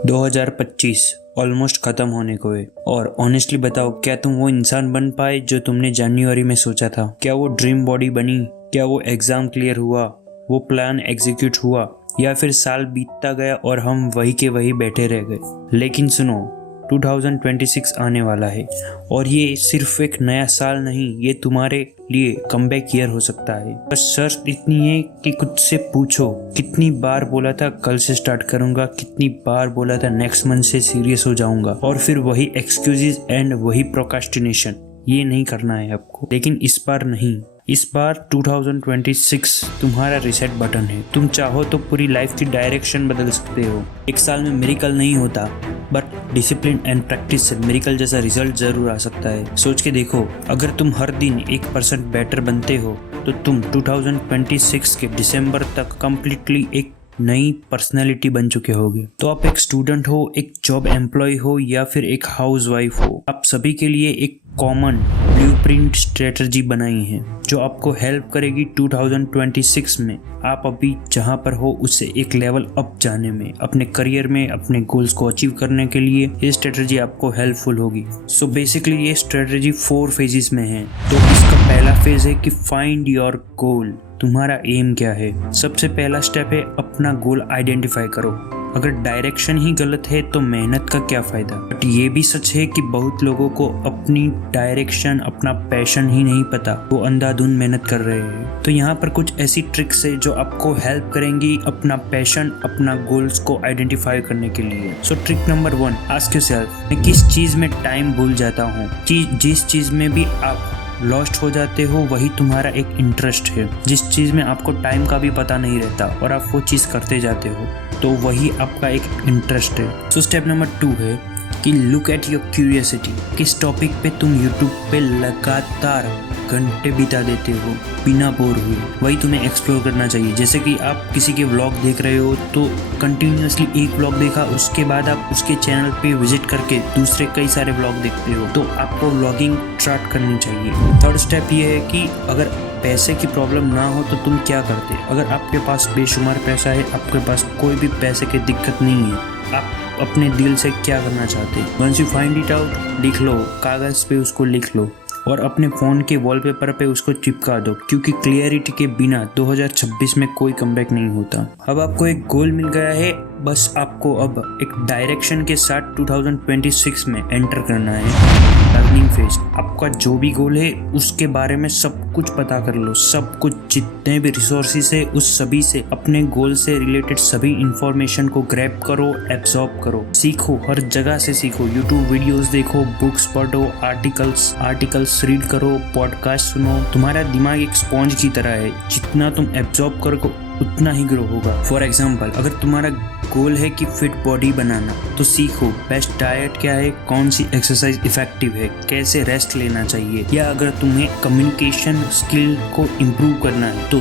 2025 almost खत्म होने को है और ऑनेस्टली बताओ, क्या तुम वो इंसान बन पाए जो तुमने जनवरी में सोचा था? क्या वो ड्रीम बॉडी बनी? क्या वो एग्जाम क्लियर हुआ? वो प्लान एग्जीक्यूट हुआ? या फिर साल बीतता गया और हम वही के वही बैठे रह गए? लेकिन सुनो, 2026 आने वाला है और ये सिर्फ एक नया साल नहीं, ये तुम्हारे लिए कमबैक ईयर हो सकता है। बस शर्त इतनी है कि खुद से पूछो, कितनी बार बोला था कल से स्टार्ट करूंगा, कितनी बार बोला था नेक्स्ट मंथ से सीरियस हो जाऊंगा, और फिर वही एक्सक्यूजेस एंड वही प्रोक्रास्टिनेशन। ये नहीं करना है आपको। लेकिन इस बार नहीं, इस बार 2026 तुम्हारा रिसेट बटन है। तुम चाहो तो पूरी लाइफ की डायरेक्शन बदल सकते हो। एक साल में मिरेकल नहीं होता, बट डिसिप्लिन एंड प्रैक्टिस से मिरेकल जैसा रिजल्ट जरूर आ सकता है। सोच के देखो, अगर तुम हर दिन 1% बेटर बनते हो तो तुम 2026 के दिसंबर तक कम्प्लीटली एक नई पर्सनैलिटी बन चुके होगे। तो आप एक स्टूडेंट हो, एक जॉब एम्प्लॉय हो या फिर एक हाउसवाइफ हो, आप सभी के लिए एक कॉमन ब्लूप्रिंट स्ट्रेटजी बनाई है जो आपको हेल्प करेगी 2026 में आप अभी जहां पर हो उससे एक लेवल अप जाने में, अपने करियर में, अपने गोल्स को अचीव करने के लिए ये स्ट्रेटजी आपको हेल्पफुल होगी। सो बेसिकली ये स्ट्रेटजी 4 फेजेस में है। तो इसका पहला फेज है कि फाइंड योर गोल। तुम्हारा एम क्या है? सबसे पहला स्टेप है अपना गोल आइडेंटिफाई करो। अगर डायरेक्शन ही गलत है तो मेहनत का क्या फायदा। बट ये भी सच है कि बहुत लोगों को अपनी डायरेक्शन, अपना पैशन ही नहीं पता, वो अंधाधुंध मेहनत कर रहे हैं। तो यहाँ पर कुछ ऐसी ट्रिक्स है जो आपको हेल्प करेंगी अपना पैशन, अपना गोल्स को आइडेंटिफाई करने के लिए। सो ट्रिक नंबर 1, आस्क योरसेल्फ, मैं किस चीज में टाइम भूल जाता हूँ? जिस चीज में भी आप लॉस्ट हो जाते हो वही तुम्हारा एक इंटरेस्ट है। जिस चीज में आपको टाइम का भी पता नहीं रहता और आप वो चीज करते जाते हो तो वही आपका एक इंटरेस्ट है। सो स्टेप नंबर 2 है कि लुक एट योर क्यूरियोसिटी। किस टॉपिक पे तुम यूट्यूब पे लगातार घंटे बिता देते हो बिना बोर हुए, वही तुम्हें एक्सप्लोर करना चाहिए। जैसे कि आप किसी के व्लॉग देख रहे हो तो कंटिन्यूअसली एक व्लॉग देखा, उसके बाद आप उसके चैनल पे विजिट करके दूसरे कई सारे व्लॉग देखते हो, तो आपको व्लॉगिंग स्टार्ट करनी चाहिए। थर्ड स्टेप ये है कि अगर पैसे की प्रॉब्लम ना हो तो तुम क्या करते? अगर आपके पास बेशुमार पैसा है, आपके पास कोई भी पैसे की दिक्कत नहीं है, आप अपने दिल से क्या करना चाहते? Once you find it out, लिख लो, कागज पे उसको लिख लो और अपने फ़ोन के वॉलपेपर पे उसको चिपका दो, क्योंकि क्लियरिटी के बिना 2026 में कोई कमबैक नहीं होता। अब आपको एक गोल मिल गया है, बस आपको अब एक डायरेक्शन के साथ 2026 में एंटर करना है। Learning phase. आपका जो भी गोल है उसके बारे में सब कुछ पता कर लो, सब कुछ, जितने भी रिसोर्सेस है उस सभी से अपने गोल से रिलेटेड सभी इंफॉर्मेशन को ग्रैब करो, एब्जॉर्ब करो, सीखो, हर जगह से सीखो। यूट्यूब वीडियोस देखो, बुक्स पढ़ो, आर्टिकल्स रीड करो, पॉडकास्ट सुनो। तुम्हारा दिमाग एक स्पॉन्ज की तरह है, जितना तुम एब्जॉर्ब करोगे उतना ही ग्रो होगा। फॉर एग्जाम्पल, अगर तुम्हारा गोल है कि फिट बॉडी बनाना तो सीखो बेस्ट डाइट क्या है, कौन सी एक्सरसाइज इफेक्टिव है, कैसे रेस्ट लेना चाहिए। या अगर तुम्हें कम्युनिकेशन स्किल को इम्प्रूव करना है तो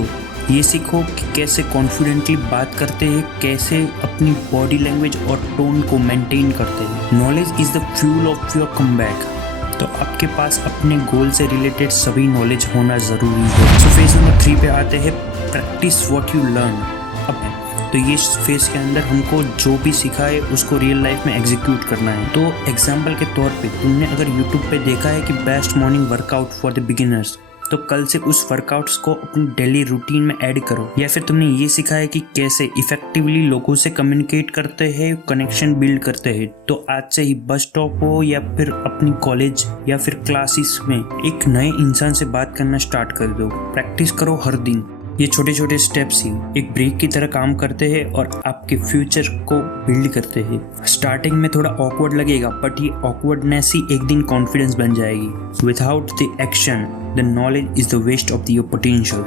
ये सीखो कि कैसे कॉन्फिडेंटली बात करते हैं, कैसे अपनी बॉडी लैंग्वेज और टोन को मेंटेन करते हैं। Knowledge is the fuel of your comeback. तो आपके पास अपने गोल से रिलेटेड सभी नॉलेज होना जरूरी है। सो फेज नंबर 3 पे आते हैं, प्रैक्टिस व्हाट यू लर्न। अब तो ये फेज के अंदर हमको जो भी सीखा है उसको रियल लाइफ में एग्जीक्यूट करना है। तो एग्जाम्पल के तौर पे तुमने अगर यूट्यूब पे देखा है कि best morning workout for the beginners, तो कल से उस वर्कआउट्स को अपनी डेली रूटीन में ऐड करो। या फिर तुमने ये सीखा है कि कैसे इफेक्टिवली लोगों से कम्युनिकेट करते हैं, कनेक्शन बिल्ड करते हैं, तो आज से ही बस स्टॉप हो या फिर अपनी कॉलेज या फिर क्लासेस में एक नए इंसान से बात करना स्टार्ट कर दो। प्रैक्टिस करो हर दिन। ये छोटे छोटे स्टेप्स ही एक ब्रेक की तरह काम करते हैं और आपके फ्यूचर को बिल्ड करते हैं। स्टार्टिंग में थोड़ा ऑकवर्ड लगेगा, बट ये ऑकवर्डनेस ही एक दिन कॉन्फिडेंस बन जाएगी। Without the action the knowledge is the waste of your potential.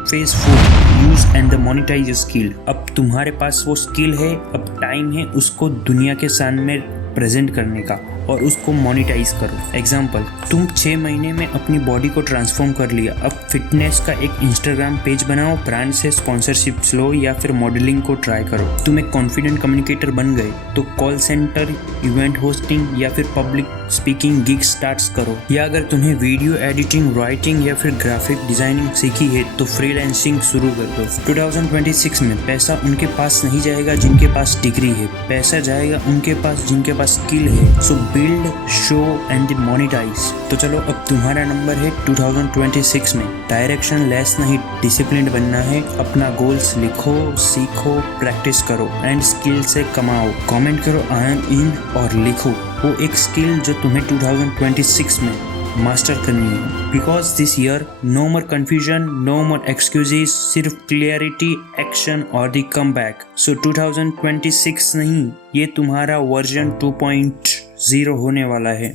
Phase 4, use and the monetize skill. अब तुम्हारे पास वो स्किल है, अब टाइम है उसको दुनिया के सामने प्रेजेंट करने का। और उसको मोनिटाइज करो। एग्जाम्पल, तुम 6 महीने में अपनी बॉडी को ट्रांसफॉर्म कर लिया, अब फिटनेस का एक इंस्टाग्राम पेज बनाओ, ब्रांड से स्पॉन्सरशिप्स लो या फिर मॉडलिंग को ट्राई करो। तुम एक कॉन्फिडेंट कम्युनिकेटर बन गए तो कॉल सेंटर, इवेंट होस्टिंग या फिर पब्लिक स्पीकिंग गिग स्टार्ट करो। या अगर तुम्हें वीडियो एडिटिंग, राइटिंग या फिर ग्राफिक डिजाइनिंग सीखी है तो फ्रीलांसिंग शुरू कर दो। 2026 में पैसा उनके पास नहीं जाएगा जिनके पास डिग्री है, पैसा जाएगा उनके पास जिनके पास स्किल है। So build, show and monetize. तो चलो अब तुम्हारा नंबर है 2026 में। डायरेक्शन लेस नहीं, डिसिप्लिन बनना है। अपना गोल्स लिखो, सीखो, प्रैक्टिस करो एंड स्किल से कमाओ। कमेंट करो आई एम इन और लिखो वो एक स्किल जो तुम्हें 2026 में मास्टर करनी है। Because this year no more confusion, no more excuses, सिर्फ क्लियरिटी, एक्शन और द कम बैक। सो 2026 नहीं, ये तुम्हारा वर्जन 2.0 होने वाला है।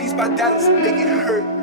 Beats by Dallas, make it hurt.